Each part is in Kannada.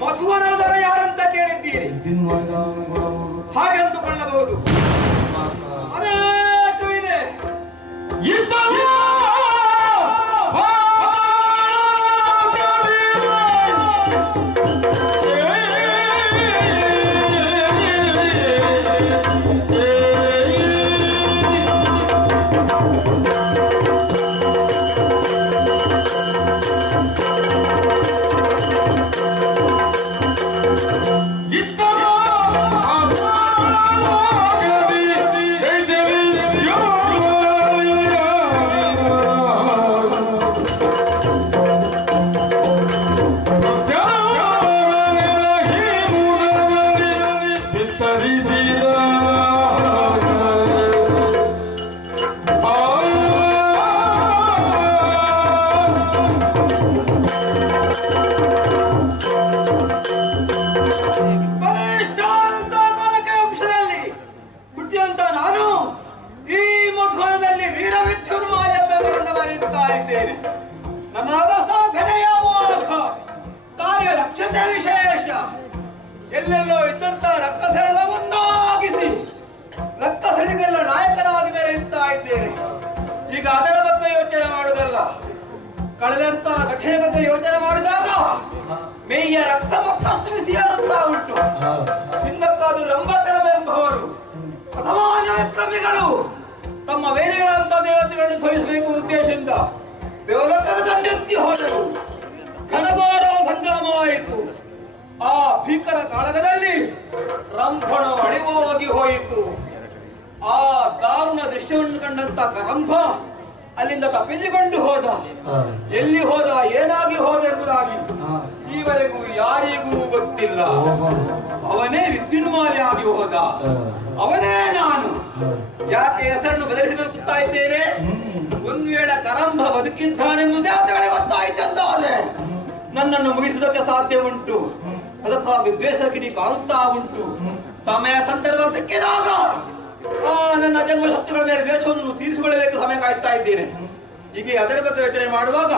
ಮಧುವನದರ ಯಾರಂತ ಕೇಳಿದ್ದೀರಿ? ಹಾಗೆಂದುಕೊಳ್ಳಬಹುದು. ಅನೇಕವಿದೆ. ನನ್ನಾದ ಸಾಧನೆಯ ಮೂಲಕ ಕಾರ್ಯ ಲಕ್ಷ್ಯತೆ ವಿಶೇಷ ಎಲ್ಲೆಲ್ಲೋ ಇದ್ದಂತ ರಕ್ತಸೆಳೆಲವನ್ನಾಗಿಸಿ ರಕ್ತಸೆಳೆಗೆಲ್ಲ ನಾಯಕನಾಗಿ ಮೆರೆಯುತ್ತಾ ಇದ್ದೇನೆ. ಈಗ ಅದರ ಬಗ್ಗೆ ಯೋಚನೆ ಮಾಡುವುದಲ್ಲ, ಕಳೆದಂತ ಘಟನೆ ಬಗ್ಗೆ ಯೋಚನೆ ಮಾಡಿದಾಗ ಮೇಯ ರಕ್ತ ಮತ್ತಷ್ಟು ಬಿಸಿಯಾಗುತ್ತಾ ಉಂಟು. ಹಿಂದಕ್ಕಾದ ರಂಭಕರವೆಂಬವರು ಅಸಾಮಾನ್ಯ ವಿಕ್ರಮಿಗಳು ತಮ್ಮ ವೇರೆಗಳಂತ ದೇವತೆಗಳನ್ನು ಸೋಲಿಸಬೇಕು ಉದ್ದೇಶದಿಂದ ದೇವಲೋಕದ ದಂಡೆತ್ತಿ ಹೋದರು. ಘನಘೋರ ಸಂಗ್ರಾಮವಾಯಿತು. ಆ ಭೀಕರ ಕಾಳಗದಲ್ಲಿ ರಂಭಣ ಅಳಿವಾಗಿ ಹೋಯಿತು. ಆ ದಾರುಣ ದೃಶ್ಯವನ್ನು ಕಂಡಂತ ರಂಭ ಅಲ್ಲಿಂದ ತಪ್ಪಿಸಿಕೊಂಡು ಹೋದ. ಎಲ್ಲಿ ಹೋದ, ಏನಾಗಿ ಹೋದ ಎಂಬುದಾಗಿ ಈವರೆಗೂ ಯಾರಿಗೂ ಗೊತ್ತಿಲ್ಲ. ಅವನೇ ವಿದ್ಯುನ್ಮಾಲಿ ಆಗಿ ಹೋದ, ಅವನೇ ನಾನು. ಯಾಕೆ ಹೆಸರನ್ನು ಬದಲಿಸಿಕೊಳ್ಳುತ್ತಾ ಇದ್ದೇನೆ? ಒಂದು ವೇಳೆ ಕರಂಭ ಬದುಕಿದ್ದಾನೆಂಬುದೇ ಆತಗಳಿಗೆ ಗೊತ್ತಾಯ್ತೆಂದಾದ್ರೆ ನನ್ನನ್ನು ಮುಗಿಸುವುದಕ್ಕೆ ಸಾಧ್ಯ ಉಂಟು. ಅದಕ್ಕಾಗಿ ದ್ವೇಷ ಕಿಡಿ ಕಾರುತ್ತಾ ಉಂಟು. ಸಮಯ ಸಂದರ್ಭ ಸಿಕ್ಕಿದಾಗ ನನ್ನ ಜನ್ಮ ಶತ್ರುಗಳ ಮೇಲೆ ದ್ವೇಷವನ್ನು ತೀರಿಸಿಕೊಳ್ಳಬೇಕು ಸಮಯ ಕಾಯ್ತಾ ಇದ್ದೇನೆ. ಹೀಗೆ ಅದರ ಬಗ್ಗೆ ಯೋಚನೆ ಮಾಡುವಾಗ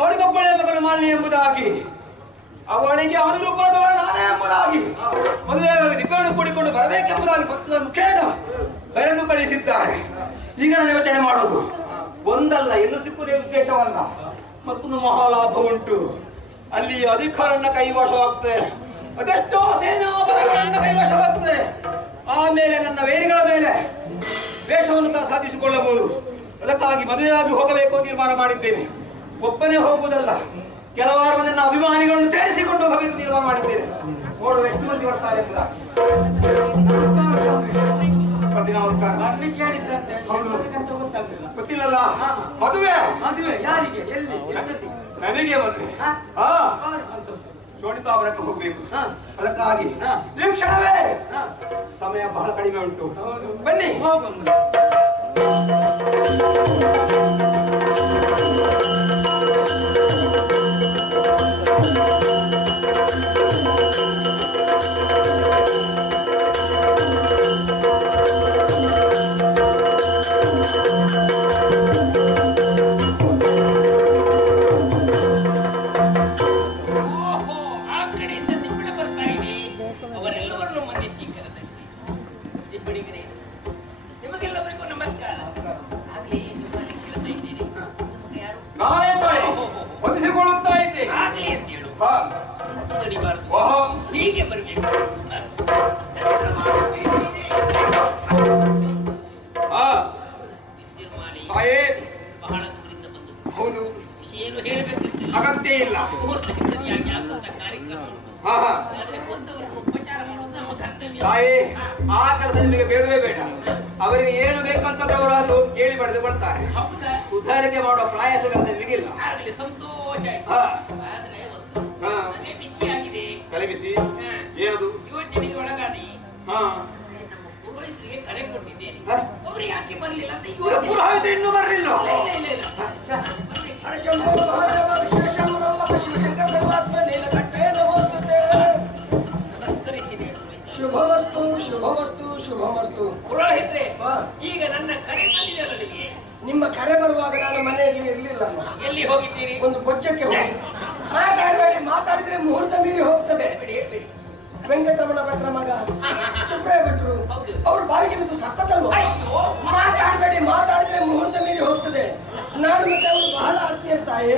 ಅವಳಿಗೊಬ್ಬಳೆ ಮಗಳು ಮಾಲಿನಿ ಎಂಬುದಾಗಿ, ಅವಳಿಗೆ ಅನುರೂಪದವಳು ನಾನೇ ಎಂಬುದಾಗಿ, ಮದುವೆಯಾಗಿ ದಿಬ್ಬರನ್ನು ಕೂಡಿಕೊಂಡು ಬರಬೇಕೆಂಬುದಾಗಿ ಪತ್ರದ ಮುಖೇನ ಕರೆದು ಕಳಿಸಿದ್ದಾರೆ. ಈಗ ನಾನು ಯೋಚನೆ ಮಾಡುವುದು ಒಂದಲ್ಲ, ಎಲ್ಲೂ ಸಿಕ್ಕುವುದೇ ಉದ್ದೇಶವಲ್ಲ. ಮತ್ತೊಂದು ಮಹಾಲಾಭ ಉಂಟು. ಅಲ್ಲಿ ಅಧಿಕಾರನ್ನ ಕೈವಶವಾಗ್ತದೆ, ಅದೆಷ್ಟೋ ಸೇನಾ ಬಲಗಳನ್ನ ಕೈವಶವಾಗ್ತದೆ. ಆಮೇಲೆ ನನ್ನ ವೇರಿಗಳ ಮೇಲೆ ವೇಷವನ್ನು ಸಾಧಿಸಿಕೊಳ್ಳಬಹುದು. ಅದಕ್ಕಾಗಿ ಮದುವೆಯಾಗಿ ಹೋಗಬೇಕು ತೀರ್ಮಾನ ಮಾಡಿದ್ದೇನೆ. ಒಬ್ಬನೇ ಹೋಗುವುದಲ್ಲ, ಕೆಲವಾರು ನನ್ನ ಅಭಿಮಾನಿಗಳನ್ನು ಸೇರಿಸಿಕೊಂಡು ಹೋಗಬೇಕು ತೀರ್ಮಾನ ಮಾಡಿದ್ದೇನೆ. ನೋಡುವ ಎಷ್ಟು ಮಂದಿ ಬರ್ತಾರೆ ಅಂತ. ಗೊತ್ತಿಲ್ಲಲ್ಲ ಮದುವೆ ನನಗೆ ಮದುವೆ. ಶೋಣಿತಾಪುರಕ್ಕೆ ಹೋಗ್ಬೇಕು. ಅದಕ್ಕಾಗಿ ಈ ಕ್ಷಣವೇ ಸಮಯ ಬಹಳ ಕಡಿಮೆ ಉಂಟು. ಬನ್ನಿ. ಹೀಗೆ ಬರಬೇಕು. ಬಹಳ ದೂರಿಂದ ಬಂದು ಹೌದು ವಿಷಯ ಏನು ಹೇಳಬೇಕಿತ್ತು ಅಗತ್ಯ ಇಲ್ಲ. ಸರಿಯಾಗಿ ಆಗುವಂತ ಕಾರ್ಯಕ್ರಮ ಬಂದವರನ್ನು ಉಪಚಾರ ಮಾಡುವುದು ನಮ್ಮ ಕರ್ತವ್ಯ. ತಾಯಿ ಆ ಕೆಲಸ ನಿಮಗೆ ಬೇಡವೇ ಬೇಡ. ಅವರಿಗೆ ಏನು ಬೇಕಂತಂದ್ರೆ ಅವರು ಅದು ಕೇಳಿ ಪಡೆದುಕೊಳ್ತಾರೆ. ಸುಧಾರಿಕೆ ಮಾಡುವ ಪ್ರಯಾಸ ನಿಮಗಿಲ್ಲ. ಆಗಲಿ ಸಂತೋಷ. ಆದ್ರೆ ಒಂದು ನನಗೆ ವಿಷಯ ಆಗಿದೆ. ಕಲಿಬಿಸಿ ಏನದು? ಯೋಚನೆಗೆ ಒಳಗಾದಿ ನಮ್ಮ ಪುರೋಹಿತರಿಗೆ ಕರೆ ಕೊಟ್ಟಿದ್ದೇನೆ. ಅವರು ಯಾಕೆ ಬರಲಿಲ್ಲ ಅಂತ ಪುರೋಹಿತರು ಇನ್ನೂ ಬರಲಿಲ್ಲ. ನಮಸ್ಕರಿಸಿದೆ. ಶುಭವಸ್ತು ಶುಭವಸ್ತು ಶುಭವಸ್ತು. ಪುರೋಹಿತರೆ, ಈಗ ನನ್ನ ಕರೆ ಬಂದಿದೆ ನನಗೆ. ನಿಮ್ಮ ಕರೆ ಬರುವಾಗ ನಾನು ಮನೆಯಲ್ಲಿ ಇರ್ಲಿಲ್ಲ. ಎಲ್ಲಿ ಹೋಗಿದ್ದೀರಿ? ಒಂದು ಬೊಜ್ಜಕ್ಕೆ ಹೋಗಿ. ಮಾತಾಡಬೇಡಿ, ಮಾತಾಡಿದ್ರೆ ಮುಹೂರ್ತ ಮೀರಿ ಹೋಗ್ತದೆ. ವೆಂಕಟರಮಣ ಭಟ್ರ ಮಗ ಸುಬ್ರಾಯ ಭಟ್ರು ಅವ್ರು ಬಾವಿಗೆ ಬಿದ್ದು ಸತ್ತದಲ್ವ? ಮಾತಾಡಬೇಡಿ, ಮಾತಾಡಿದ್ರೆ ಮುಹೂರ್ತ ಮೀರಿ ಹೋಗ್ತದೆ. ನಾನು ಮತ್ತೆ ಅವರು ಬಹಳ ಆತ್ಮೀಯರು ತಾಯಿ.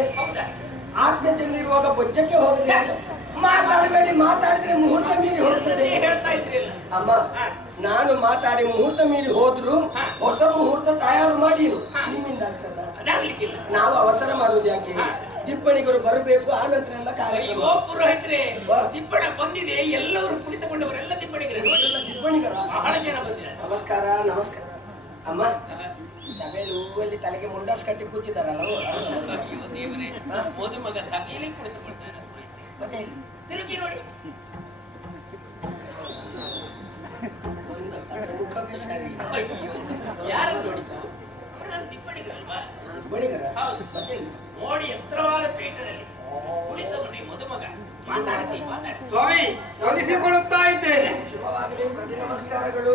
ಆತ್ಮೀಯತೆಯಿಂದ ಇರುವಾಗ ಬೊಜ್ಜಕ್ಕೆ ಹೋಗದೆ. ಮಾತಾಡಬೇಡಿ, ಮಾತಾಡಿದ್ರೆ ಮುಹೂರ್ತ ಮೀರಿ ಹೋಗ್ತದೆ. ಅಮ್ಮ, ನಾನು ಮಾತಾಡಿ ಮುಹೂರ್ತ ಮೀರಿ ಹೋದ್ರು ಹೊಸ ಮುಹೂರ್ತ ತಯಾರು ಮಾಡಿ ನಿಮ್ಮಿಂದ ಆಗ್ತದ? ನಾವು ಅವಸರ ಮಾಡೋದು ಯಾಕೆ? ದಿಬ್ಬಣಿಗರು ಬರಬೇಕು, ಆ ನಂತರ ಎಲ್ಲ ಕಾರ್ಯಕ್ರಮ. ಪುರೋಹಿತರೆ, ದಿಬ್ಬಣ ಬಂದಿದೆ. ಎಲ್ಲರೂ ಕುಳಿತುಕೊಂಡವರೆಲ್ಲ ದಿಬ್ಬಣಿಗರು. ದಿಬ್ಬಣಿಗರ ಬಹಳ ಜನ ಬಂದಿದ್ದಾರೆ. ನಮಸ್ಕಾರ ನಮಸ್ಕಾರ. ಅಮ್ಮ, ಸಭೆಯಲ್ಲಿ ಹೂವಲ್ಲಿ ತಲೆಗೆ ಮುಂಡಾಸ್ ಕಟ್ಟಿ ಕೂತಿದ್ದಾರಲ್ಲ ದೇವರೇ, ಮದುಮಗ ಸಭೆಯಲ್ಲಿ ಕುಳಿತುಕೊಳ್ತಾರೆ. ಮತ್ತೆ ತಿರುಗಿ ನೋಡಿ. ಮುಖವೇ ಸರಿ. ಯಾರು ನೋಡಿ? ದಿಬ್ಬಣಿಗರಲ್ವಾ? ದಿಬ್ಬಣಿಗರ ಮತ್ತೆ ನೋಡಿ, ಎತ್ತರವಾದ ಪೀಠದಲ್ಲಿ ಕುಳಿತವನೇ ಮದುಮಗ. ಮಾತಾಡಿಸಿ ಮಾತಾಡಿಸಿ. ಸ್ವಾಮಿ, ವಂದಿಸಿಕೊಳ್ಳುತ್ತಾ ಇದ್ದೇನೆ. ಶುಭವಾಗಲಿ, ಪ್ರತಿ ನಮಸ್ಕಾರಗಳು.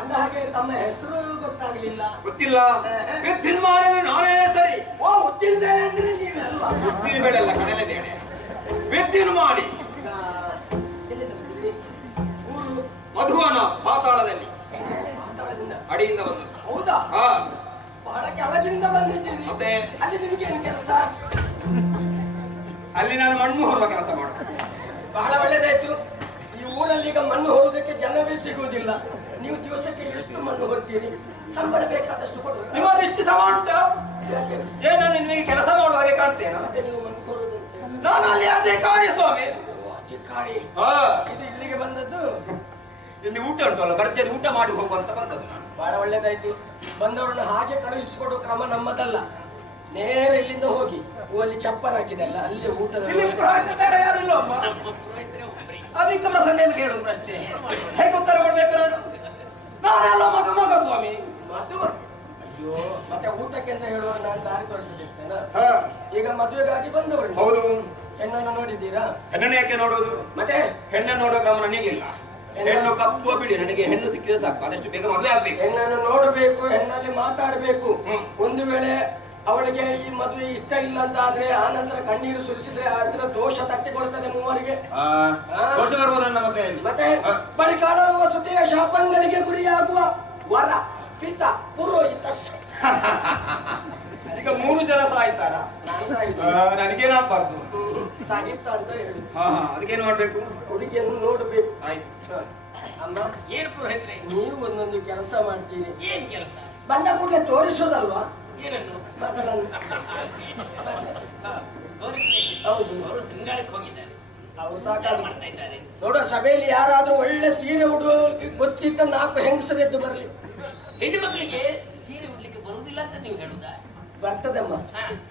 ಅಂದ ಹಾಗೆ ತಮ್ಮ ಹೆಸರು ಗೊತ್ತಾಗ್ಲಿಲ್ಲ. ಗೊತ್ತಿಲ್ಲ. ಎತ್ತಿನ ಮಾಡಿದ್ರೆ ನಾನೇ ಸರಿ. ಓ, ಉದ್ದಿನ ಬೇಳೆ ಅಂದ್ರೆ ನೀವೇ ಅಲ್ವಾ? ಉದ್ದಿನ ಬೇಳೆ ಅಲ್ಲ, ಕಡಲೆ ಬೇಳೆ. ಎತ್ತಿನ ಮಾಡಿ ಎಲ್ಲಿಂದ ಬಂದಿರಿ? ಊರು ಮಧುವನ ಪಾತಾಳದಲ್ಲಿ ಮಾತಾಡದಿಂದ ಅಡಿಯಿಂದ ಬಂದು. ಹೌದಾ? ಬಹಳ ಕೆಳಗಿಂದ ಬಂದಿದ್ದೀರಿ. ಮತ್ತೆ ಅಲ್ಲಿ ನಿಮ್ಗೆ ಏನು ಕೆಲಸ? ಅಲ್ಲಿ ನಾನು ಮಣ್ಣು ಹೊರುವ ಕೆಲಸ ಮಾಡುದು. ಬಹಳ ಒಳ್ಳೇದಾಯ್ತು. ಈ ಊರಲ್ಲಿ ಈಗ ಮಣ್ಣು ಹೊರೋದಕ್ಕೆ ಜನವೇ ಸಿಗುವುದಿಲ್ಲ. ನೀವು ದಿವಸಕ್ಕೆ ಎಷ್ಟು ಮಣ್ಣು ಹೊರ್ತೀರಿ? ಸಂಬಳ ಬೇಕಾದಷ್ಟು ಕೊಡು. ನಿಮ್ಮದು ಇಷ್ಟು ಸಮ ಉಂಟು? ಏನು ನಿಮಗೆ ಕೆಲಸ ಮಾಡುವ ಹಾಗೆ ಕಾಣ್ತೇನೆ? ಮತ್ತೆ ನೀವು ಮಣ್ಣು ಹೊರೋದು? ನಾನು ಅಲ್ಲಿ ಅಧಿಕಾರಿ ಸ್ವಾಮಿ. ಅಧಿಕಾರಿ? ಇದು ಇಲ್ಲಿಗೆ ಬಂದದ್ದು? ಇಲ್ಲಿ ಊಟ ಉಂಟಲ್ಲ, ಭರ್ಜರಿ ಊಟ ಮಾಡಿ ಹೋಗುವಂತ ಬಂದದ್ದು. ಬಹಳ ಒಳ್ಳೇದಾಯ್ತು. ಬಂದವರನ್ನು ಹಾಗೆ ಕಳುಹಿಸಿಕೊಡುವ ಕ್ರಮ ನಮ್ಮದಲ್ಲ. ನೇರ ಇಲ್ಲಿಂದ ಹೋಗಿ ಅಲ್ಲಿ ಚಪ್ಪರ್ ಹಾಕಿದಲ್ಲ, ಅಲ್ಲಿ ಊಟದ ಅದಕ್ಕೆ ಪ್ರಸಂಗ ಕೇಳುದು ಪ್ರಶ್ನೆ. ಹೇಗೆ ಉತ್ತರ ಕೊಡ್ಬೇಕು ನಾನು? ನಾನೆಲ್ಲ ಮಗ ಮಗ ಸ್ವಾಮಿ. ಅಯ್ಯೋ, ಮತ್ತೆ ಊಟಕ್ಕೆ ಅಂತ ಹೇಳುವಾಗ ನಾನು ದಾರಿ ತೋರಿಸದಿರ್ತೇನೆ. ಈಗ ಮದುವೆಗಾಗಿ ಬಂದವರು. ಹೌದು. ಹೆಣ್ಣನ್ನು ನೋಡಿದ್ದೀರಾ? ಹೆಣ್ಣನ್ನು ಯಾಕೆ ನೋಡುದು? ಮತ್ತೆ ಹೆಣ್ಣನ್ನು ನೋಡೋ ಕ್ರಮ ನನಗಿಲ್ಲ. ಹೆಣ್ಣು ಕಪ್ಪು ಬಿಡಿ, ನನಗೆ ಹೆಣ್ಣು ಸಿಕ್ಕಿದ್ರೆ ಸಾಕು. ಆದಷ್ಟು ಬೇಗ ಮದುವೆ ಆಗ್ಬೇಕು. ಹೆಣ್ಣನ್ನು ನೋಡಬೇಕು, ಹೆಣ್ಣಲ್ಲಿ ಮಾತಾಡಬೇಕು. ಒಂದು ವೇಳೆ ಅವಳಿಗೆ ಈ ಮದುವೆ ಇಷ್ಟ ಇಲ್ಲ ಅಂತ ಆದ್ರೆ ಆ ನಂತರ ಕಣ್ಣೀರು ಸುರಿಸಿದ್ರೆ ಅದರ ದೋಷ ತಟ್ಟಿಕೊಳ್ತದೆ ಮೂವರಿಗೆ. ದೋಷ ಬರ್ಬೋದು ನನ್ನ ಮಕ್ಕಳಲ್ಲಿ. ಮತ್ತೆ ಬಳಿಕ ವಸತಿಯ ಶಾಪಂಗಳಿಗೆ ಗುರಿಯಾಗುವ ವರ ಪಿತ ಪುರೋಹಿತ. ಈಗ 3 ಜನ ಸಾಯ್ತಾರ? ನನಗೇನಾಗ್ಬಾರ್ದು. ಸಾಹಿತ್ಯ ಅಂತ ಹೇಳಿ. ಅದಕ್ಕೇನು ಮಾಡ್ಬೇಕು? ಹುಡುಗಿಯನ್ನು ನೋಡ್ಬೇಕು. ಆಯ್ತು. ಅಮ್ಮ, ಏನು ಪುರೋಹಿತರೆ, ನೀವು ಒಂದೊಂದು ಕೆಲಸ ಮಾಡ್ತೀರಿ. ಏನ್ ಕೆಲಸ? ಬಂದ ಕೂಡಲೇ ತೋರಿಸೋದಲ್ವಾ? ಏನನ್ನು? ಮಗಳನ್ನು. ಹೌದು, ಅವರು ಶೃಂಗಾರಕ್ಕೆ ಹೋಗಿದ್ದಾರೆ. ಅವ್ರು ಸಾಕಾಗ ಮಾಡ್ತಾ ಇದ್ದಾರೆ. ನೋಡೋ, ಸಭೆಯಲ್ಲಿ ಯಾರಾದ್ರೂ ಒಳ್ಳೆ ಸೀರೆ ಉಡುವ ಗೊತ್ತಿದ್ದ 4 ಹೆಂಗಸರೆದ್ದು ಬರಲಿ. ಹೆಣ್ಣು ಮಕ್ಕಳಿಗೆ ಸೀರೆ ಉಡ್ಲಿಕ್ಕೆ ಬರುವುದಿಲ್ಲ ಅಂತ ನೀವು ಹೇಳುದಾ? ಬರ್ತದಮ್ಮ.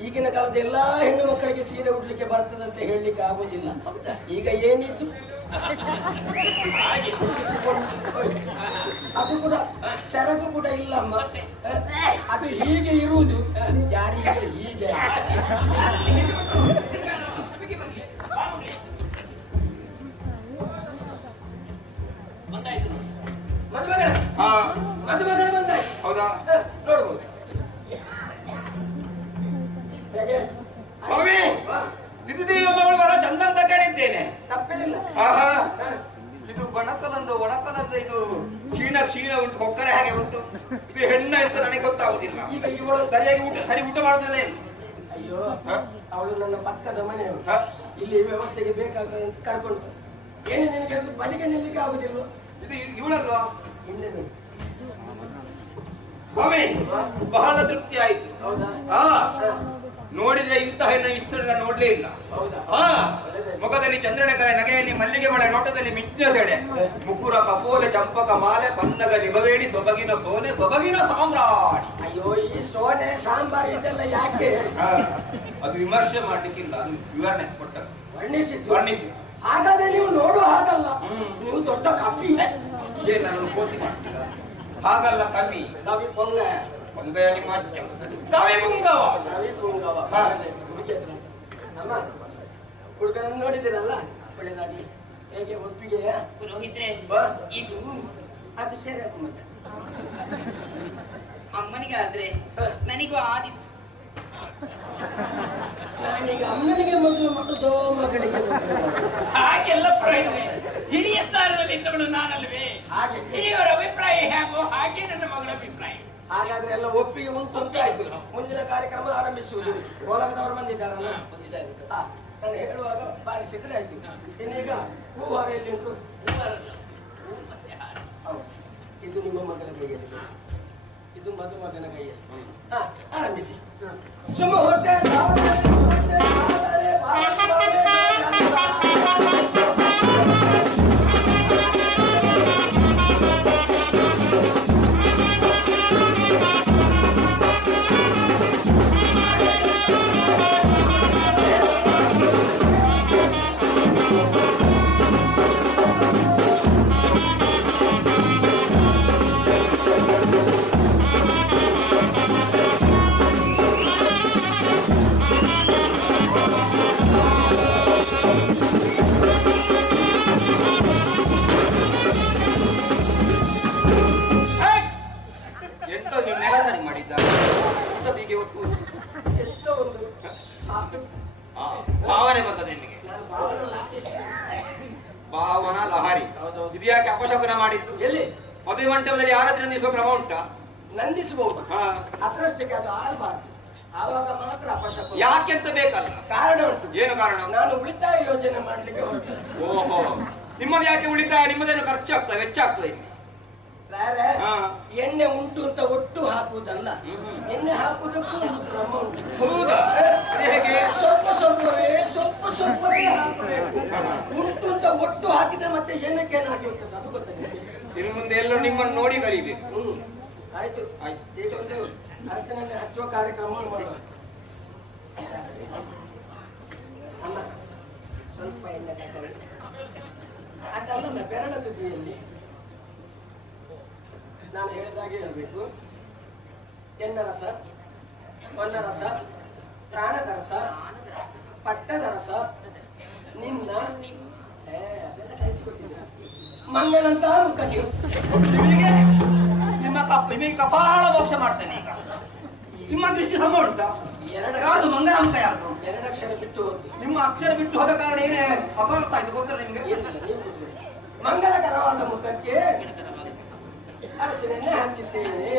ಈಗಿನ ಕಾಲದ ಎಲ್ಲಾ ಹೆಣ್ಣು ಮಕ್ಕಳಿಗೆ ಸೀರೆ ಉಡ್ಲಿಕ್ಕೆ ಬರ್ತದಂತೆ ಹೇಳಲಿಕ್ಕೆ ಆಗುದಿಲ್ಲ. ಈಗ ಏನಿತ್ತು ಅದು ಕೂಡ ಸೆರಗು ಕೂಡ ಇಲ್ಲಮ್ಮ. ಅದು ಹೀಗೆ ಇರುವುದು ಜಾರಿಗೆ ಹೀಗೆ. ಮದುಮಗನ ಬಂದಾಯ್ತು. ಹೌದಾ? ನೋಡ್ಬೋದು. ಸ್ವಾಮಿ, ಮಗಳು ಬಹಳ ಚಂದ ಅಂತ ಕೇಳಿದ್ದೇನೆ. ತಪ್ಪೇನಿಲ್ಲ. ಆಹಾ, ಇದು ಬಣಕಲಂದು ಒಣಕಲಂದು ಇದು ಕ್ಷೀಣ ಉಂಟು, ಕೊಕ್ಕರೆ ಹಾಗೆ ಉಂಟು. ಇದು ಹೆಣ್ಣ ಅಂತ ನನಗೆ ಗೊತ್ತಾಗುದಿಲ್ಲ. ಈಗ ಇವಳು ಸರಿ ಊಟ ಮಾಡುದಿಲ್ಲ ಏನು? ಅಯ್ಯೋ, ಅವಳು ನನ್ನ ಪಕ್ಕದ ಮನೆಯವರು. ಇಲ್ಲಿ ವ್ಯವಸ್ಥೆಗೆ ಬೇಕಾಗ್ತದೆ ಅಂತ ಕರ್ಕೊಂಡು ಏನು ನಿನಗೆ ಅದು ಬಲಿಗೆ ನಿಲ್ಲಿಕ್ಕೆ ಆಗುದಿಲ್ವ? ಇದು ಇವಳಲ್ವಾ? ಹಿಂದೆ ನೋಡಿ. ಸ್ವಾಮಿ, ಬಹಳ ತೃಪ್ತಿ ಆಯ್ತು. ಹೌದಾ? ನೋಡಿದ್ರೆ ಇಂಥ ಹೆಣ್ಣು ಇಷ್ಟು ನೋಡ್ಲೇ ಇಲ್ಲ. ಹೌದಾ? ಮುಖದಲ್ಲಿ ಚಂದ್ರನ ಕಲೆ, ನಗೆಯಲ್ಲಿ ಮಲ್ಲಿಗೆ ಮಳೆ, ನೋಟದಲ್ಲಿ ಮಿಂಚಿನ ಸೆಳೆ, ಮುಕುರ ಕಪೋಲೆ ಚಂಪಕ ಮಾಲೆ, ಪನ್ನಗ ನಿಭವೇಡಿ, ಸೊಬಗಿನ ಸೋನೆ, ಸೊಬಗಿನ ಸಾಮ್ರಾಟ್. ಅಯ್ಯೋ, ಈ ಸೋನೆ ಸಾಂಬಾರ್ ಇದೆಲ್ಲ ಯಾಕೆ? ಅದು ವಿಮರ್ಶೆ ಮಾಡ್ಲಿಕ್ಕಿಲ್ಲ, ಅದು ವಿವರಣೆ ಕೊಟ್ಟ ವರ್ಣಿಸಿದ್ದು. ಹಾಗಾದ್ರೆ ನೀವು ನೋಡುವ ಹಾಗಲ್ಲ, ನೀವು ದೊಡ್ಡ ಕವಿ. ಏನ್ ನಾನು ಕೋತಿ ಮಾಡ್ತೀರ? ಹಾಗಲ್ಲ, ಕವಿ. ಕವಿ ಪೊಂಗ ಪೊಂಗಯ ನಿಮ್ಮ ಅಜ್ಜ ಕವಿ ಪುಂಗವ. ಕವಿ ಪುಂಗವ. ಅಮ್ಮ, ಹುಡುಗನನ್ನು ನೋಡಿದಿರಲ್ಲ, ಒಳ್ಳೆದಾಗಿ. ಹೇಗೆ ಒಪ್ಪಿಗೆಯ? ಪುರೋಹಿತ್ರೆ, ಇದು ಅದು ಸೇರಿ ಅದು ಮತ್ತೆ ಅಮ್ಮನಿಗಾದ್ರೆ ನನಗೂ ಆದಿತ್ತು. ನಾನೀಗ ಅಮ್ಮನಿಗೆ ಮದುವೆ ಮಾಡುದೋ ಮಗಳಿಗೆ ಹಾಗೆಲ್ಲ ಪ್ರಯೋಜನ. ಹಿರಿಯ ಸ್ಥಾನದಲ್ಲಿ ಇದ್ದವಳು ನಾನಲ್ವೇ? ಹಾಗೆ ಹಿರಿಯವರ ಅಭಿಪ್ರಾಯ ಹೇಗೋ ಹಾಗೆ ನನ್ನ ಮಗಳ ಅಭಿಪ್ರಾಯ. ಹಾಗಾದ್ರೆ ಎಲ್ಲ ಒಪ್ಪಿಗೆ ಉಂಟು ಅಂತ ಆಯ್ತು. ಮುಂದಿನ ಕಾರ್ಯಕ್ರಮ ಆರಂಭಿಸುವುದು. ಕೋಲಾರದವರು ಬಂದಿದ್ದಾರಲ್ಲ, ನಾನು ಹೇಳುವಾಗ ಬಾರಿಸಿದ್ರೆ ಆಯ್ತು. ಇನ್ನೀಗ ಹೂವಾರ ಎಲ್ಲಿ ಉಂಟು? ಇದು ನಿಮ್ಮ ಮಗನ ಕೈಯಲ್ಲಿ, ಇದು ಮದುಮಗನ ಕೈಯಲ್ಲಿ. ಆರಂಭಿಸಿ. ಸುಮುಹೂರ್ತ ಭಾವನೆ ಬಂದದೆ ನಿಮಗೆ? ಭಾವನ ಲಹರಿ. ಇದು ಯಾಕೆ ಅಪಶಕುನ ಮಾಡಿದ್ದು? ಎಲ್ಲಿ? ಮದುವೆ ಮಂಟಪದಲ್ಲಿ ಆರಾಧನೆ ನಂದಿಸುವ ಕ್ರಮ ಉಂಟಾ? ನಂದಿಸಬಹುದು, ಅದರಷ್ಟಕ್ಕೆ ಅದು ಆಡಬಾರ್ದು. ಆವಾಗ ಮಾತ್ರ ಅಪಶಕುನ. ಯಾಕೆಂತ ಬೇಕಲ್ಲ? ಕಾರಣ ಉಂಟು. ಏನು ಕಾರಣ? ನಾನು ಉಳಿತಾಯ ಯೋಜನೆ ಮಾಡ್ಲಿಕ್ಕೆ ಹೊರಟೆ. ಓಹೋ, ನಿಮ್ಮದು ಯಾಕೆ ಉಳಿತಾಯ? ನಿಮ್ಮದೇನು ಖರ್ಚು ಆಗ್ತದೆ, ವೆಚ್ಚ ಆಗ್ತದೆ. ಎಣ್ಣೆ ಉಂಟು ಅಂತ ಒಟ್ಟು ಹಾಕುವುದಲ್ಲ, ಎಣ್ಣೆ ಹಾಕುವುದಕ್ಕೂ ಒಂದು ಕ್ರಮ ಉಂಟು. ಹೌದಾ? ಹೇಗೆ? ಸ್ವಲ್ಪವೇ ಹಾಕಬೇಕು. ಉಂಟು ಅಂತ ಒಟ್ಟು ಹಾಕಿದ್ರೆ ಮತ್ತೆ ಏನಕ್ಕೆ ಏನಾಗಿರ್ತದೆ ಅದು ಗೊತ್ತಾಗಿದೆ. ಇನ್ನು ಮುಂದೆ ಎಲ್ಲರೂ ನಿಮ್ಮನ್ನು ನೋಡಿ ಕಲಿಬೇಕು. ಆಯ್ತು. ಈಗ ಒಂದು ಅರಸಿನಲ್ಲಿ ಹಚ್ಚುವ ಕಾರ್ಯಕ್ರಮ ಮಾಡುವ. ಸ್ವಲ್ಪ ಎಣ್ಣೆ ಅದಲ್ಲ, ಬೆರಳ ತುದಿಯಲ್ಲಿ ನಾನು ಹೇಳಿದಾಗೆ ಹೇಳಬೇಕು. ಎನ್ನ ರಸ, ಹೊನ್ನ ರಸ, ಪ್ರಾಣದ ರಸ, ಪಟ್ಟದ ರಸ, ನಿನ್ನ ಅದೆಲ್ಲ ಕಳಿಸಿಕೊಟ್ಟಿದ್ದ ಮಂಗನಂತ ಮುಖ. ನಿಮಗೆ ಕಪಾಳ ಮೋಕ್ಷ ಮಾಡ್ತೇನೆ. ಈಗ ನಿಮ್ಮ ದೃಷ್ಟಿ ಸಮ ಉಂಟಾ? ಯಾವುದು ಮಂಗನ ಅಂಕ? ಯಾವುದು? 2 ಅಕ್ಷರ ಬಿಟ್ಟು ಹೋದ್ದು. ನಿಮ್ಮ ಅಕ್ಷರ ಬಿಟ್ಟು ಹೋದ ಕಾರಣ ಏನೇ ಅಪರ್ಥ ಆಯ್ತು ಗೊತ್ತಿಲ್ಲ ನಿಮಗೆ? ಮಂಗಲಕರವಾದ ಮುಖಕ್ಕೆ ಅರಸಿನೆಣ್ಣೆ ಹಚ್ಚಿದ್ದೇನೆ.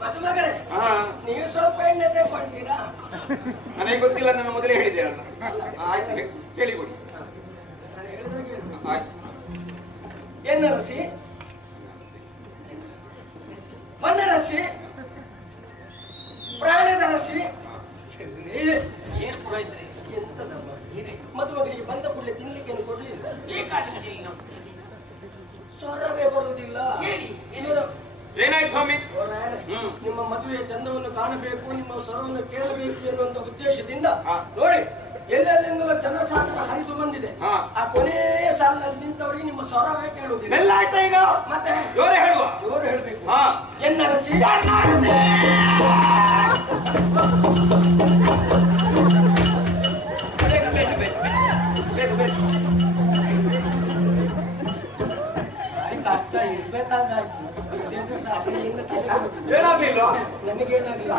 ಮದುಮಗಳೇ, ನೀವು ಸ್ವಲ್ಪ ಎಣ್ಣೆ ತೆಕ್ಕೊಳ್ತೀರಾ? ನನಗೆ ಗೊತ್ತಿಲ್ಲ, ನಾನು ಮೊದಲೇ ಹೇಳಿದ್ದೇನಲ್ಲ. ಆಯ್ತು, ಹೇಳಿಕೊಡಿ. ಎನ್ನ ರಸಿ, ಹೊನ್ನ ರಸಿ, ಪ್ರಾಣದ ರಸಿ. ಏನ್ ಪುರೋಹಿತ್ರೆ, ಎಂತದಮ್ಮ ಮದುಮಗಳಿಗೆ ಬಂದ ಕೂಡಲೇ ತಿನ್ಲಿಕ್ಕೆ ಕೊಡ್ಲಿಲ್ಲ. ಬೇಕಾದ್ರೆ ಸ್ವರವೇ ಬರುವುದಿಲ್ಲ. ಹೇಳಿ. ಏನಾಯ್ತು ಸ್ವಾಮಿ? ನಿಮ್ಮ ಮದುವೆಯ ಚಂದವನ್ನು ಕಾಣಬೇಕು, ನಿಮ್ಮ ಸ್ವರವನ್ನು ಕೇಳಬೇಕು ಎನ್ನುವಂತ ಉದ್ದೇಶದಿಂದ ನೋಡಿ ಎಲ್ಲೆಲ್ಲಿಂದಲೂ ಜನಸಾಗರ ಹರಿದು ಬಂದಿದೆ. ಆ ಕೊನೆಯ ಸಾಲಿನಲ್ಲಿ ನಿಂತವರಿಗೆ ನಿಮ್ಮ ಸ್ವರವೇ ಕೇಳುವುದಿಲ್ಲ. ಎಲ್ಲ ಆಯ್ತಾ ಈಗ? ಮತ್ತೆ ಜೋರೆ ಹೇಳುವ. ಜೋರು ಹೇಳಬೇಕು. ಎನ್ನರಸಿ ಕಷ್ಟ ಇರ್ಬೇಕಾಗಾಯ್ತು. ಏನಾಗ್ಲಿಲ್ವಾ? ನನಗೇನಾಗಿಲ್ಲ.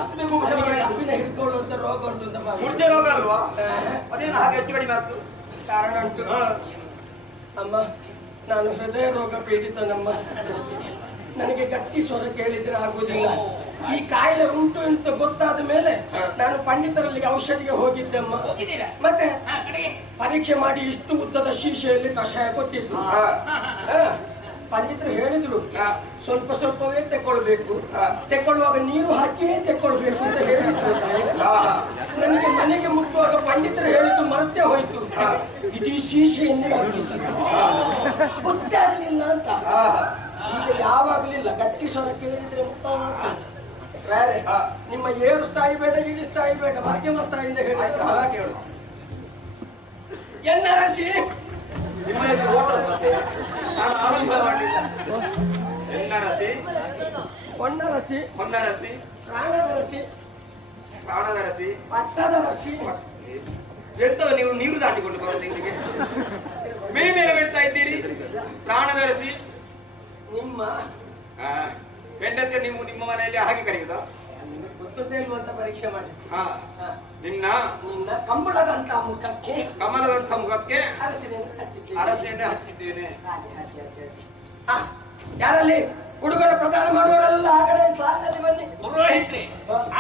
ಕಬ್ಬಿನ ಹಿಡ್ಕೊಳ್ಳುವಂತ ರೋಗ ಉಂಟು ಅಂತ ಮುರ್ಜೆ ರೋಗ ಅಲ್ವಾ? ಅದೇನು ಹಾಗೆ ಹೆಚ್ಚು ಕಡಿಮೆ ಆಗ್ತದೆ? ಕಾರಣ ಉಂಟು. ಅಮ್ಮ, ನಾನು ಹೃದಯ ರೋಗ ಪೀಡಿತನಮ್ಮ. ನನಗೆ ಗಟ್ಟಿ ಸ್ವರ ಕೇಳಿದ್ರೆ ಆಗುವುದಿಲ್ಲ. ಈ ಕಾಯಿಲೆ ಉಂಟು ಅಂತ ಗೊತ್ತಾದ ಮೇಲೆ ನಾನು ಪಂಡಿತರಲ್ಲಿ ಔಷಧಿಗೆ ಹೋಗಿದ್ದೆಮ್ಮ. ಮತ್ತೆ ಪರೀಕ್ಷೆ ಮಾಡಿ ಇಷ್ಟು ಉದ್ದದ ಶೀಶೆಯಲ್ಲಿ ಕಷಾಯ ಕೊಟ್ಟಿದ್ರು. ಪಂಡಿತರು ಹೇಳಿದ್ರು ಸ್ವಲ್ಪ ಸ್ವಲ್ಪವೇ ತೆಕ್ಕೊಳ್ಬೇಕು, ತೆಕ್ಕೊಳ್ಳುವಾಗ ನೀರು ಹಾಕಿಯೇ ತೆಕ್ಕೊಳ್ಬೇಕು ಅಂತ ಹೇಳಿದ್ರು. ನನಗೆ ಮನೆಗೆ ಮುಟ್ಟುವಾಗ ಪಂಡಿತರು ಹೇಳಿದ್ದು ಮರೆತೇ ಹೋಯ್ತು. ಇಡೀ ಶೀಶೆಯನ್ನೇ ತಪ್ಪಿಸಿದ್ರು. ಗೊತ್ತಾಗ್ಲಿಲ್ಲ ಅಂತ. ಈಗ ಯಾವಾಗ್ಲಿಲ್ಲ. ಗಟ್ಟಿ ಸ್ವರ ಕೇಳಿದ್ರೆ ನಿಮ್ಮ ಏರು ಸ್ಥಾಯಿ ಬೇಡ, ಇಳಿ ಸ್ಥಾಯಿ ಬೇಡ, ಮಧ್ಯಮ ಸ್ಥಾಯಿಯಿಂದ ಹೇಳಿ. ಎನ್ನರಸಿ ಹೊನ್ನರಸಿ, ಹೊನ್ನರಸಿ, ಪ್ರಾಣದರಸಿ, ಪ್ರಾಣದರಸಿ, ಪಟ್ಟದರಸಿ. ಎಂತವ ನೀವು ನೀರು ದಾಟಿಕೊಂಡು ಬರೋದು ಇಲ್ಲಿಗೆ? ಮೇ ಮೇಲೆ ಬೀಳ್ತಾ ಇದ್ದೀರಿ. ಪ್ರಾಣದರಸಿ ನಿಮ್ಮ ಹೆಂಡತಿ ನೀವು ನಿಮ್ಮ ಮನೆಯಲ್ಲಿ ಹಾಗೆ ಕರೆಯುವುದಾ? ಗೊತ್ತೇ ಇಲ್ವಂತ ಪರೀಕ್ಷೆ ಮಾಡಿ. ನಿನ್ನ ನಿನ್ನ ಕಂಬಳದಂತ ಮುಖಕ್ಕೆ, ಕಮಲದಂತ ಮುಖಕ್ಕೆ ಅರಸಿನೆಣ್ಣೆ ಹಚ್ಚಿದ್ದೇನೆ. ಯಾರಲ್ಲಿ ಹುಡುಗರ ಪ್ರದಾನ ಮಾಡುವವರೆಲ್ಲ ಆ ಕಡೆ ಸಾಲಿನಲ್ಲಿ ಬನ್ನಿ. ಪುರೋಹಿತ್ರೆ,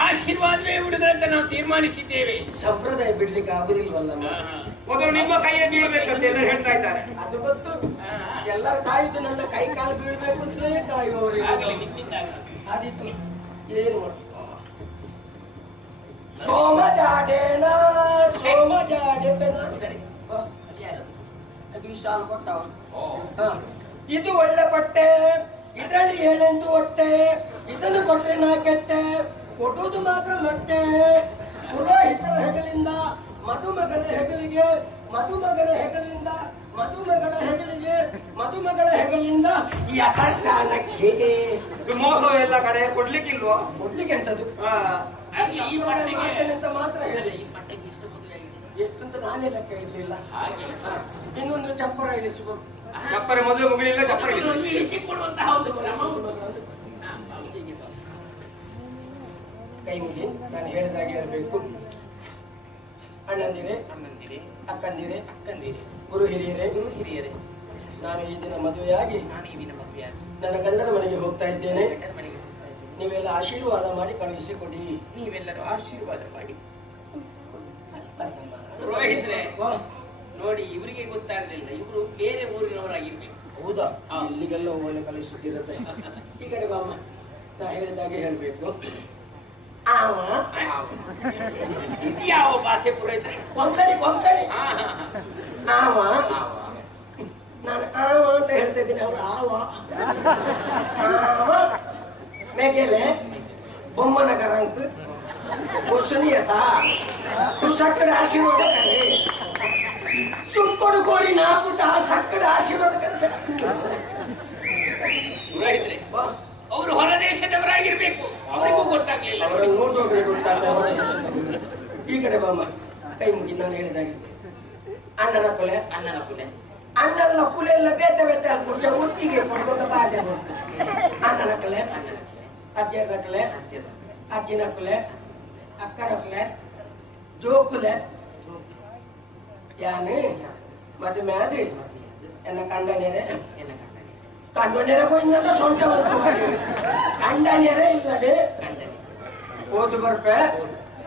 ಆಶೀರ್ವಾದವೇ ಹುಡುಗರಂತ ನಾವು ತೀರ್ಮಾನಿಸಿದ್ದೇವೆ. ಸಂಪ್ರದಾಯ ಬಿಡ್ಲಿಕ್ಕೆ ಆಗುದಿಲ್ವಲ್ಲ. ಮೊದಲು ನಿಮ್ಮ ಕೈಯೇ ಬೀಳ್ಬೇಕಂತ ಎಲ್ಲ ಹೇಳ್ತಾ ಇದ್ದಾರೆ. ಅದು ಗೊತ್ತು. ಎಲ್ಲರ ಕಾಯ್ದು ನನ್ನ ಕೈ ಕಾಲು ಬೀಳ್ಬೇಕು ಅಂತಲೇ ಕಾಯುವವರು. ಆದಿತ್ತು ಏನು ಸೋಮಜಾಡೇನ ಸೋಮಜಾಡೆ ಅದು ವಿಶಾಲ ಕೊಟ್ಟವ. ಇದು ಒಳ್ಳೆ ಬಟ್ಟೆ, ಇದರಲ್ಲಿ 7-8 ಹೊಟ್ಟೆ, ಇದನ್ನು ಕೊಟ್ರೆ ನಾ ಕೆಟ್ಟೆ, ಕೊಡುವುದು ಮಾತ್ರ ಲೊಟ್ಟೆ. ಪುರೋಹಿತರ ಹೆಗಲಿಂದ ಮದುಮಗನ ಹೆಗಲಿಗೆ, ಮದುಮಗನ ಹೆಗಲಿಂದ ಮದುಮಗಳ ಹೆಗಲಿಗೆ, ಮದುಮಗಳ ಹೆಗಲಿಂದ ಈ ಅಟಸ್ಥಾನಕ್ಕೆ. ಇದು ಮೋಸ ಎಲ್ಲ ಕಡೆ ಕೊಡ್ಲಿಕ್ಕಿಲ್ವಾ? ಕೊಡ್ಲಿಕ್ಕೆ ಎಂತದ್ದು? ಈ ಮಟ್ಟಿಗೆ ಅಂತ ಮಾತ್ರ ಹೇಳಿ. ಈ ಮಟ್ಟಿಗೆ ಎಷ್ಟು ಮದುವೆ ಆಗಿದೆ? ಎಷ್ಟು ಅಂತ ನಾನೇ ಲೆಕ್ಕ ಇರ್ಲಿಲ್ಲ. ಇನ್ನೊಂದು ಚಪ್ಪರ ಇಳಿಸಿಕೊಡು. ಚಪ್ಪರೆ ಮದುವೆ ಮುಗಿಲಿಲ್ಲ, ಚಪ್ಪರ ಇಳಿಸಿಕೊಡುವಂತಹ ಒಂದು ಕ್ರಮ. ಕೈ ಮುಗಿ ನಾನು ಹೇಳಿದಾಗೆ ಹೇಳ್ಬೇಕು. ಅಣ್ಣಂದಿರೇ, ಅಕ್ಕಂದಿರೇ, ಗುರು ಹಿರಿಯರೇ, ನಾನು ಈ ದಿನ ಮದುವೆಯಾಗಿ ನನ್ನ ಗಂಡನ ಮನೆಗೆ ಹೋಗ್ತಾ ಇದ್ದೇನೆ. ನೀವೆಲ್ಲ ಆಶೀರ್ವಾದ ಮಾಡಿ ಕಳುಹಿಸಿಕೊಡಿ. ನೀವೆಲ್ಲರೂ ಆಶೀರ್ವಾದ ಮಾಡಿ. ಪುರೋಹಿತ್ರೆ ನೋಡಿ, ಇವರಿಗೆ ಗೊತ್ತಾಗ್ಲಿಲ್ಲ, ಇವರು ಬೇರೆ ಊರಿನವರಾಗಿರ್ಬೇಕು. ಹೌದಾ? ಇಲ್ಲಿಗೆಲ್ಲ ಓಲೆ ಕಲಿಸುತ್ತಿರುತ್ತೆ. ಈ ಕಡೆ ಬಾಮ್ಮ, ನಾ ಹೇಳಿದಾಗೆ ಹೇಳ್ಬೇಕು. ಇದು ಯಾವ ಭಾಷೆ ಪುರೋಹಿತ್ರೆ? ಕೊಂಕಣಿ. ನಾನು ಆವ ಅಂತ ಹೇಳ್ತಾ ಇದ್ದೀನಿ, ಅವ್ರು ಆವ. ಮೇಗೆಲೆ ಬೊಮ್ಮನಗರ ಅಂಕ ಸುನಿಯತ ಸಕ್ಕರೆ ಆಶೀರ್ವಾದ ಕರೆ ಸುಮ್ಕೊಡು ಕೋರಿ ನಾಪುಟ ಸಕ್ಕರೆ ಆಶೀರ್ವಾದ ಕರೆ. ಪುರೋಹಿತ್ರೆ, ಅವರು ಹೊರ ದೇಶದವರಾಗಿರ್ಬೇಕು, ಅವರಿಗೂ ಗೊತ್ತಾಗ್ಲಿಲ್ಲ. ಅವರನ್ನು ನೋಡುವಾಗ ಗೊತ್ತಾಗ. ಈ ಕಡೆ ಬಾಮ, ಕೈ ಮುಗಿ ನಾನು ಹೇಳಿದಾಗೆ. ಅಣ್ಣನ ಕೊಲೆ, ಅಣ್ಣನ ಕುಲೆ ಎಲ್ಲ ಬೇತೆ ಹಾಕ್ಬಿಟ್ಟು ಒಟ್ಟಿಗೆ ಕೊಡ್ಬೇಕು. ಬಾಧೆ ಅಣ್ಣನ ಕಲೆ, ಅಜ್ಜನ ಕಲೆ, ಅಜ್ಜಿನ ಕುಲೆ, ಅಕ್ಕನ ಕುಲೆ, ಜೋಕುಲೆ ಯಾನು ಮದುವೆ ಆದಿ ಎನ್ನ ಕಂಡನೇರೆ ಹೋಯ್ನಲ್ಲ ಸೊಂಟ ಕಂಡನೇರೆ ಇಲ್ಲದೆ ಓದು ಬರ್ಪೆ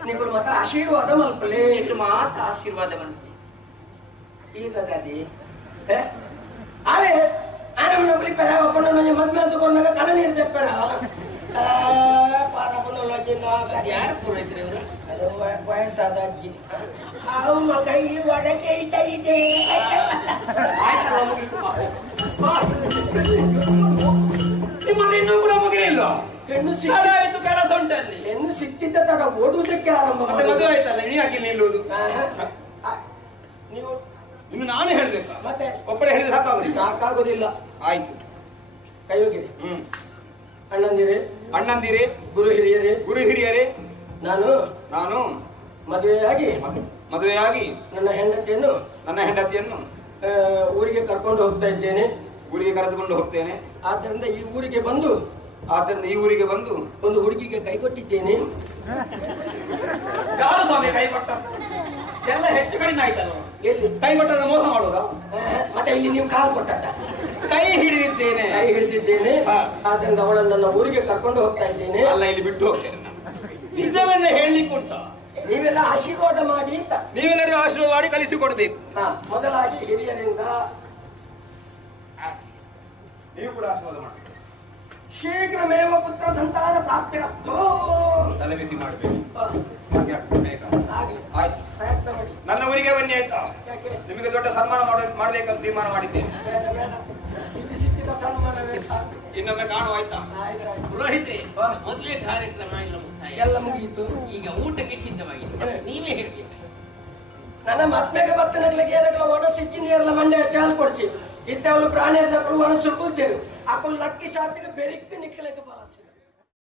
ನಿಗಳು ಮತ್ತೆ ಆಶೀರ್ವಾದ ಮಲ್ಪಲಿ ಮಾತ್ರ ಆಶೀರ್ವಾದ ಈಗದಿ ಅವೇ ಆನಮನ ಕುಲಿಪೆರ ಒಪ್ಪನ ಮದ್ಮೆ ತಗೊಂಡಾಗ ಕಣ ನೀರು ತೆಪ್ಪೆರ ಯಾರು ಪುರೋಹಿತ್ರೆ ಅವರು? ಅದು ವಯಸ್ಸಾದ ಅಜ್ಜಿ. ಅವು ಮಗ ಈ ಒಳಗೆ ಇದೆ. ನಿಮ್ಮಲ್ಲಿ ಇನ್ನೂ ಕೂಡ ಮುಗಿಲಿಲ್ಲ. ಹೆಣ್ಣು ಆಯ್ತು ಕೆಲಸ ಉಂಟಲ್ಲಿ. ಹೆಣ್ಣು ಸಿಕ್ಕಿದ್ದ ತಡ ಓಡುವುದಕ್ಕೆ ಆರಂಭ ಮತ್ತೆ ಮದುವೆ ಆಯ್ತಲ್ಲ, ನೀ ಯಾಕೆ ನಿಲ್ಲುವುದು? ನೀವು ಇನ್ನು ನಾನೇ ಹೇಳ್ಬೇಕಾ? ಮತ್ತೆ ಒಬ್ಬಳೆ ಹೇಳಿದ್ರೆ ಸಾಕಾಗುದಿಲ್ಲ. ಆಯ್ತು, ಕೈ ಹೋಗಿರಿ. ಅಣ್ಣಂದಿರೇ, ಅಣ್ಣಂದಿರೇ, ಗುರು ಹಿರಿಯರೇ, ಗುರು ಹಿರಿಯರೇ, ನಾನು ಮದುವೆಯಾಗಿ ನನ್ನ ಹೆಂಡತಿಯನ್ನು ಊರಿಗೆ ಕರ್ಕೊಂಡು ಹೋಗ್ತಾ ಇದ್ದೇನೆ. ಊರಿಗೆ ಕರೆದುಕೊಂಡು ಹೋಗ್ತೇನೆ. ಆದ್ದರಿಂದ ಈ ಊರಿಗೆ ಬಂದು ಒಂದು ಹುಡುಗಿಗೆ ಕೈ ಕೊಟ್ಟಿದ್ದೇನೆ. ಯಾರು ಸ್ವಾಮಿ ಕೈ ಕೊಟ್ಟ? ಎಲ್ಲ ಹೆಚ್ಚು ಕಡಿಮೆ ಆಯ್ತಲ್ಲ. ಎಲ್ಲಿ ಕೈ ಕೊಟ್ಟದ ಮೋಸ ಮಾಡೋದ? ಮತ್ತೆ ಇಲ್ಲಿ ನೀವು ಕಾಲು ಕೊಟ್ಟದ? ಕೈ ಹಿಡಿದಿದ್ದೇನೆ. ಆದ್ದರಿಂದ ಅವಳನ್ನು ನನ್ನ ಊರಿಗೆ ಕರ್ಕೊಂಡು ಹೋಗ್ತಾ ಇದ್ದೇನೆ. ಅಲ್ಲ, ಇಲ್ಲಿ ಬಿಟ್ಟು ಹೋಗ್ತೇನೆ. ಇದನ್ನ ಹೇಳಲಿಕ್ಕೆ ಉಂಟ? ನೀವೆಲ್ಲ ಆಶೀರ್ವಾದ ಮಾಡಿ ಅಂತ. ನೀವೆಲ್ಲರೂ ಆಶೀರ್ವಾದ ಮಾಡಿ ಕಲಿಸಿಕೊಡ್ಬೇಕು. ಮೊದಲಾಗಿ ಹಿರಿಯರಿಂದ ನೀವು ಕೂಡ ಆಶೀರ್ವಾದ ಮಾಡಿ. ಶೀಘ್ರಮೇವ ಪುತ್ರ ಸಂತಾನ ಪ್ರಾಪ್ತಿರಸ್ತು. ತಲೆ ಬಿಸಿ ಮಾಡಬೇಕು. ನನ್ನ ಊರಿಗೆ ಬನ್ನಿ ಆಯ್ತಾ? ನಿಮಗೆ ದೊಡ್ಡ ಸನ್ಮಾನ ಮಾಡ್ಬೇಕಂತ ತೀರ್ಮಾನ ಮಾಡಿದ್ದೇನೆ. ಇನ್ನೊಮ್ಮೆ ಕಾಣುವ ಆಯ್ತಾ? ಪುರೋಹಿತೆ, ಮದುವೆ ಕಾರ್ಯಕ್ರಮ ಎಲ್ಲ ಮುಗಿಯಿತು. ಈಗ ಊಟಕ್ಕೆ ಸಿದ್ಧವಾಗಿದೆ. ನೀವೇ ಹೇಳ್ಬೇಕು. ನನ್ನ ಮತ್ಮೆಗೆ ಬತ್ತನಗ್ಲಿಗೆ ಏನಕ್ಕೆ ಒಣಸಿಚ್ಚಿನ ಎಲ್ಲ ಮಂಡೆ ಚಾಲ್ ಕೊಡ್ಚಿ ಇದ್ದವಳು ಪ್ರಾಣಿ ಎಲ್ಲ ಕೊಡುವ ಸುಡ್ಕೊಳ್ತೇವೆ. ಅಕ್ಕಳು ಲಕ್ಕಿ ಶಾತಿಗೆ ಬೆರಿಕ್ಕೆ ನಿಕ್ಕಲಿಕ್ಕೆ